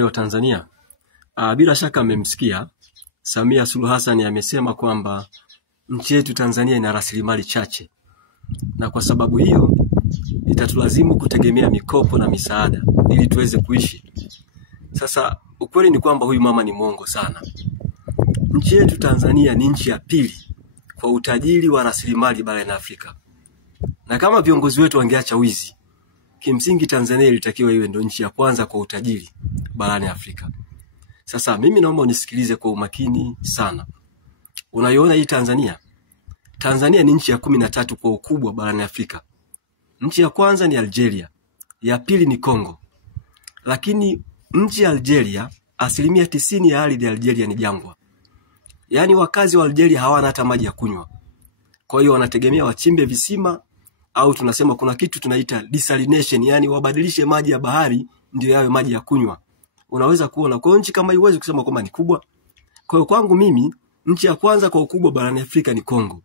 wa Tanzania. Bila shaka mmemsikia Samia Suluhu Hassan amesema kwamba nchi yetu Tanzania ina rasilimali chache, na kwa sababu hiyo itatulazimu kutegemea mikopo na misaada ili tuweze kuishi. Sasa ukweli ni kwamba huyu mama ni mwongo sana. Nchi yetu Tanzania ni nchi ya pili kwa utajiri wa rasilimali barani Afrika. Na kama viongozi wetu wangeacha wizi, kimsingi Tanzania ilitakiwa iwe ndio nchi ya kwanza kwa utajiri barani Afrika. Sasa mimi naomba unisikilize kwa umakini sana. Unaiona hii Tanzania? Tanzania ni nchi ya 13 kwa ukubwa barani Afrika. Nchi ya kwanza ni Algeria, ya pili ni Kongo. Lakini nchi ya Algeria, 90% ya ardhi ya Algeria ni jangwa. Yaani wakazi wa Algeria hawana hata maji ya kunywa. Kwa hiyo wanategemea wachimbe visima, au tunasema kuna kitu tunaita desalination, yani wabadilishe maji ya bahari ndio yawe maji ya kunywa. Unaweza kuona kwa nchi kama hiyo kusema kwamba ni kubwa. Kwa hiyo kwangu mimi nchi ya kwanza kwa ukubwa barani Afrika ni Kongo.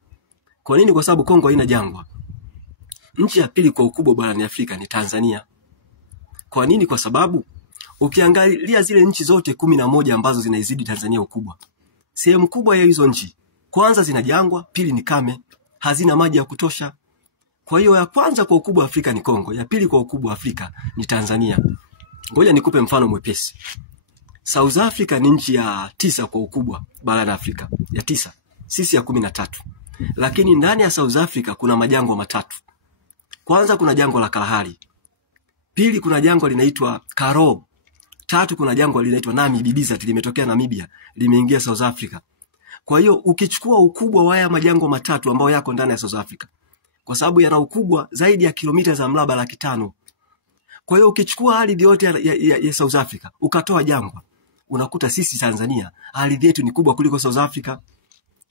Kwa nini? Kwa sababu Kongo haina jangwa. Nchi ya pili kwa ukubwa barani Afrika ni Tanzania. Kwa nini? Kwa sababu ukiangalia zile nchi zote 11 ambazo zinaizidi Tanzania ukubwa, sehemu kubwa ya hizo nchi kwanza zina jangwa, pili ni kame, hazina maji ya kutosha. Kwa hiyo ya kwanza kwa ukubwa Afrika ni Kongo, ya pili kwa ukubwa Afrika ni Tanzania. Ngoja nikupe mfano mwepesi. South Africa ni nchi ya 9 kwa ukubwa barani Afrika, ya 9. Sisi ya 13. Lakini ndani ya South Africa kuna majangwa matatu. Kwanza kuna jangwa la Kalahari. Pili kuna jangwa linaitwa Karoo. Tatu kuna jangwa linaitwa Namib Desert, limetokea Namibia, limeingia South Africa. Kwa hiyo ukichukua ukubwa wa haya majangwa matatu ambayo yako ndani ya South Africa, kwa sababu yana ukubwa zaidi ya kilomita za mraba 500. Kwa hiyo ukichukua ardhi yote ya South Africa ukatoa jangwa, unakuta sisi Tanzania ardhi yetu ni kubwa kuliko South Africa.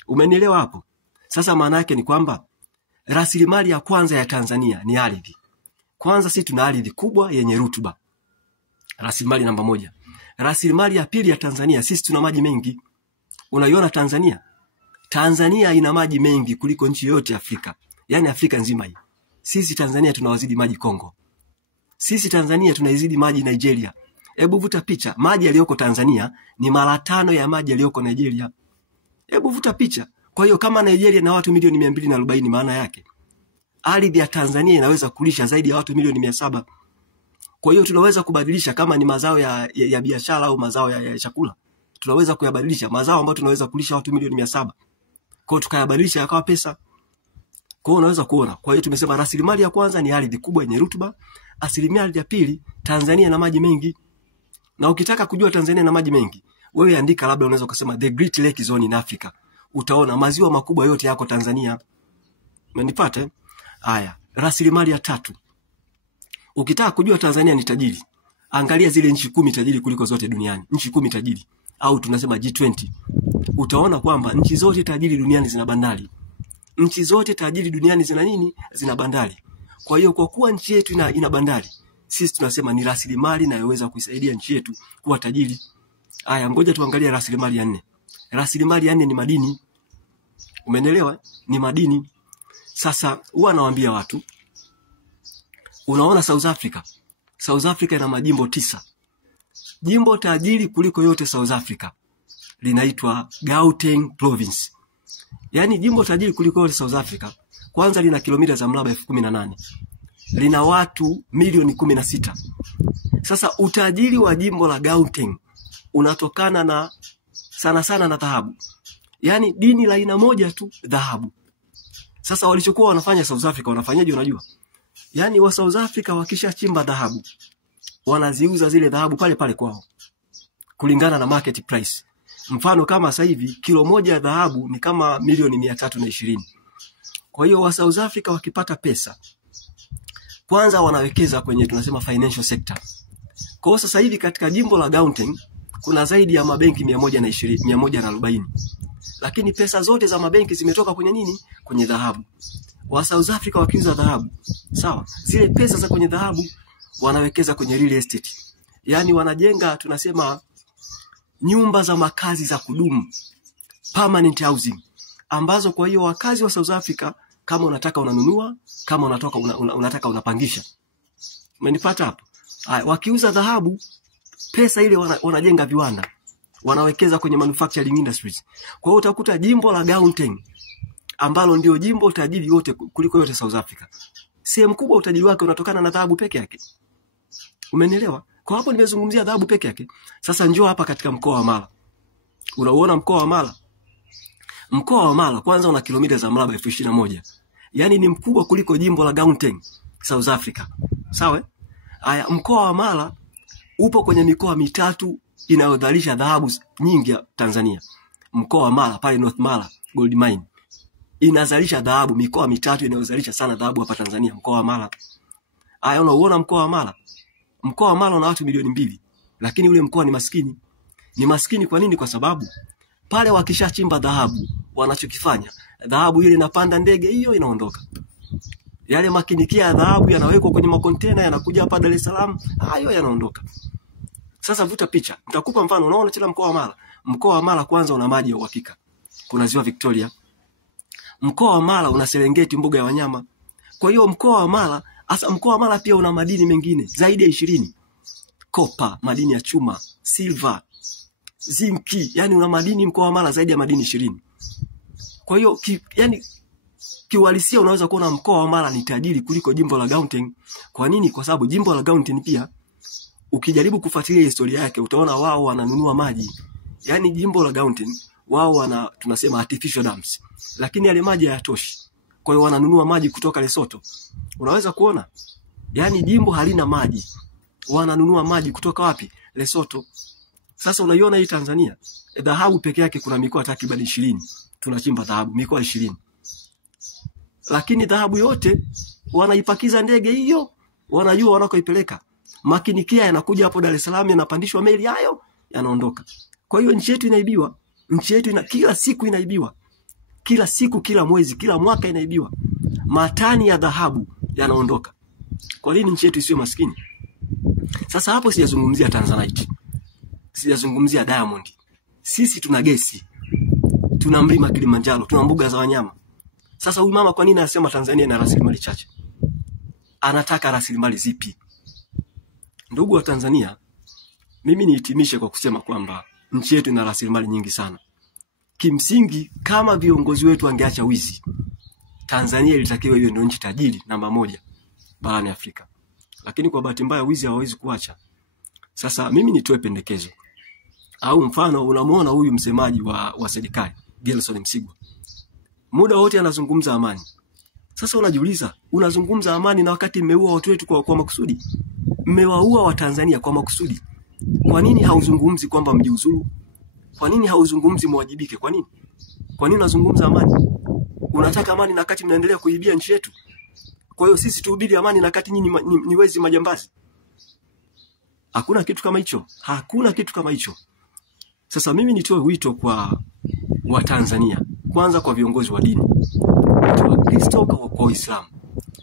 Umenielewa hapo? Sasa maana yake ni kwamba rasilimali ya kwanza ya Tanzania ni ardhi. Kwanza sisi tuna ardhi kubwa yenye rutuba. Rasilimali namba 1. Rasilimali ya pili ya Tanzania, sisi tuna maji mengi. Unaiona Tanzania? Tanzania ina maji mengi kuliko nchi yote Afrika. Yaani Afrika nzima hii. Sisi Tanzania tunawazidi maji Kongo. Sisi Tanzania tunaizidi maji Nigeria. Hebu vuta picha, maji yaliyoko Tanzania ni mara 5 ya maji yaliyoko Nigeria. Hebu vuta picha. Kwa hiyo kama Nigeria na watu milioni 240, maana yake ardhi ya Tanzania inaweza kulisha zaidi ya watu milioni 700. Kwa hiyo tunaweza kubadilisha kama ni mazao ya biashara au mazao ya chakula. Tunaweza kuyabadilisha mazao ambayo tunaweza kulisha watu milioni 700. Kwa hiyo tukayabadilisha yakawa pesa. Kwa hiyo unaweza kuona. Kwa hiyo tumesema rasilimali ya kwanza ni ardhi kubwa yenye rutuba, rasilimali ya pili Tanzania na maji mengi. Na ukitaka kujua Tanzania na maji mengi, wewe andika labda unaweza kusema the Great Lake Zone in Africa. Utaona maziwa makubwa yote yako Tanzania. Umenipata? Haya, rasilimali ya tatu. Ukitaka kujua Tanzania ni tajiri, angalia zile nchi 10 tajiri kuliko zote duniani. Nchi 10 tajiri au tunasema G20. Utaona kwamba nchi zote tajiri duniani zina bandari. Nchi zote tajiri duniani zina nini? Zina bandari. Kwa hiyo kwa kuwa nchi yetu ina bandari, sisi tunasema ni rasilimali inayoweza kuisaidia nchi yetu kuwa tajiri. Haya, ngoja tuangalie rasilimali ya 4. Rasilimali ya 4 ni madini. Umeelewa? Ni madini. Sasa huwa nawaambia watu, unaona South Africa. South Africa ina majimbo 9. Jimbo tajiri kuliko yote South Africa linaitwa Gauteng Province. Yaani jimbo tajiri kuliko yote South Africa, kwanza lina kilomita za mraba 18,000. Lina watu milioni 16. Sasa utajiri wa jimbo la Gauteng unatokana na sana na dhahabu. Yaani dini la aina moja tu, dhahabu. Sasa walichokuwa wanafanya South Africa, wanafanyaje unajua? Yaani wa South Africa wakishachimba dhahabu, wanaziuza zile dhahabu pale pale kwao kulingana na market price. Mfano kama sasa hivi kilo moja ya dhahabu ni kama milioni 320. Kwa hiyo wa South Africa wakipata pesa, kwanza wanawekeza kwenye tunasema financial sector. Kwa hiyo sasa hivi katika jimbo la Gauteng kuna zaidi ya mabenki 140. Lakini pesa zote za mabenki zimetoka kwenye nini? Kwenye dhahabu. Wa South Africa wakiuza dhahabu, sawa, zile pesa za kwenye dhahabu wanawekeza kwenye real estate. Yaani wanajenga tunasema nyumba za makazi za kudumu, permanent housing, ambazo kwa hiyo wakazi wa South Africa kama unataka unanunua, kama unataka unapangisha. Umenipata hapo? Wakiuza dhahabu, pesa ile wanajenga viwanda, wanawekeza kwenye manufacturing industries. Kwa hiyo utakuta jimbo la Gauteng ambalo ndio jimbo tajiri yote kuliko yote South Africa, sehemu kubwa utajiri wake unatokana na dhahabu peke yake. Umenielewa? Kwa hapo nimezungumzia dhahabu peke yake. Sasa njoo hapa katika mkoa wa Mara. Unaona mkoa wa Mara? Mkoa wa Mara kwanza una kilomita za mraba 21,000. Yaani ni mkubwa kuliko jimbo la Gauteng, South Africa. Sawa? Haya, mkoa wa Mara upo kwenye mikoa mitatu inayodhalisha dhahabu nyingi ya Tanzania. Mkoa wa Mara pale North Mara Gold Mine inazalisha dhahabu, mikoa mitatu inayozalisha sana dhahabu hapa Tanzania, mkoa wa Mara. Haya, unaona mkoa wa Mara? Mkoa wa Mara una watu milioni 2, lakini ule mkoa ni maskini. Ni maskini kwa nini? Kwa sababu pale wakishachimba dhahabu, wanachokifanya, dhahabu ile inapanda ndege hiyo inaondoka. Yale makinikia ya dhahabu yanawekwa kwenye makontena, yanakuja hapa Dar es Salaam, hayo yanaondoka. Sasa vuta picha. Nitakupa mfano. Unaona tena mkoa wa Mara. Mkoa wa Mara kwanza una maji ya uhakika. Kuna ziwa Victoria. Mkoa wa Mara una Serengeti, mbuga ya wanyama. Kwa hiyo mkoa wa Mara, hasa mkoa wa Mara pia una madini mengine zaidi ya 20. Kopa, madini ya chuma, silver, zinki, yani una madini mkoa wa Mara zaidi ya madini 20. Kwa hiyo kiuhalisia unaweza kuona mkoa wa Mara ni tajiri kuliko jimbo la Gauteng. Kwa nini? Kwa sababu jimbo la Gauteng pia ukijaribu kufuatilia historia yake utaona wao wananunua maji. Yaani jimbo la Gauteng wao tunasema artificial dams. Lakini yale maji hayatoshi. Kwa hiyo wananunua maji kutoka Lesotho. Unaweza kuona? Yaani jimbo halina maji. Wananunua maji kutoka wapi? Lesotho. Sasa unaiona hii Tanzania, dhahabu peke yake kuna mikoa takriban 20. Tunachimba dhahabu mikoa 20. Lakini dhahabu yote wanaipakiza ndege hiyo, wanajua wanakoipeleka. Makinikia yanakuja hapo Dar es Salaam, yanapandishwa meli hayo, yanaondoka. Kwa hiyo nchi yetu inaibiwa. Nchi yetu kila siku inaibiwa. Kila siku, kila mwezi, kila mwaka inaibiwa. Matani ya dhahabu yanaondoka. Kwa nini nchi yetu isiwe maskini? Sasa hapo sijazungumzia Tanzanite. Sijazungumzia diamond. Sisi tuna gesi. Tuna mlima Kilimanjaro, tuna mbuga za wanyama. Sasa huyu mama kwa nini anasema Tanzania ina rasilimali chache? Anataka rasilimali zipi? Ndugu wa Tanzania, mimi nihitimishe kwa kusema kwamba nchi yetu ina rasilimali nyingi sana. Kimsingi kama viongozi wetu wangeacha wizi, Tanzania ilitakiwa iwe ndio nchi tajiri namba 1 barani Afrika. Lakini kwa bahati mbaya wizi hawawezi kuacha. Sasa mimi nitoe pendekezo. Au mfano unamuona huyu msemaji wa serikali, Gerson Msigwa. Muda wote anazungumza amani. Sasa unajiuliza, unazungumza amani na wakati mmeua watu wetu kwa makusudi? Mmewaua wa Tanzania kwa makusudi. Kwa nini hauzungumzi kwamba mjiuzulu? Kwa nini hauzungumzi muwajibike? Kwa nini? Kwa nini unazungumza amani? Unataka amani na wakati mnaendelea kuibia nchi yetu? Kwa hiyo sisi tuhubiri amani na wakati nyinyi ni wezi majambazi? Hakuna kitu kama hicho. Hakuna kitu kama hicho. Sasa mimi nitoe wito kwa Watanzania, kwanza kwa viongozi wa dini, kwa Wakristo, kwa Waislamu.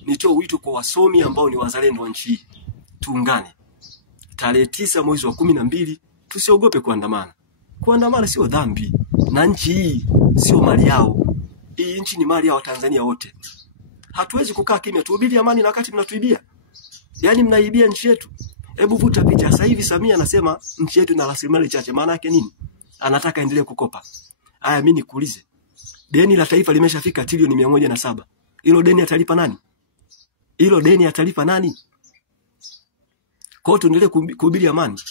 Nitoe wito kwa wasomi ambao ni wazalendo wa nchi hii. Tuungane. Tarehe 9 mwezi wa 12 tusiogope kuandamana. Kuandamana sio dhambi, na nchi hii sio mali yao. Hii nchi ni mali ya Watanzania wote. Hatuwezi kukaa kimya tuhubiri amani na wakati mnatuibia. Yaani mnaibia nchi yetu. Hebu vuta picha. Sasa hivi Samia anasema nchi yetu ina rasilimali chache. Maana yake nini? Anataka endelee kukopa. Haya, mimi nikuulize. Deni la taifa limeshafika trilioni 107. Hilo deni atalipa nani? Hilo deni atalipa nani? Kwa hiyo tuendelee kuhubiri amani.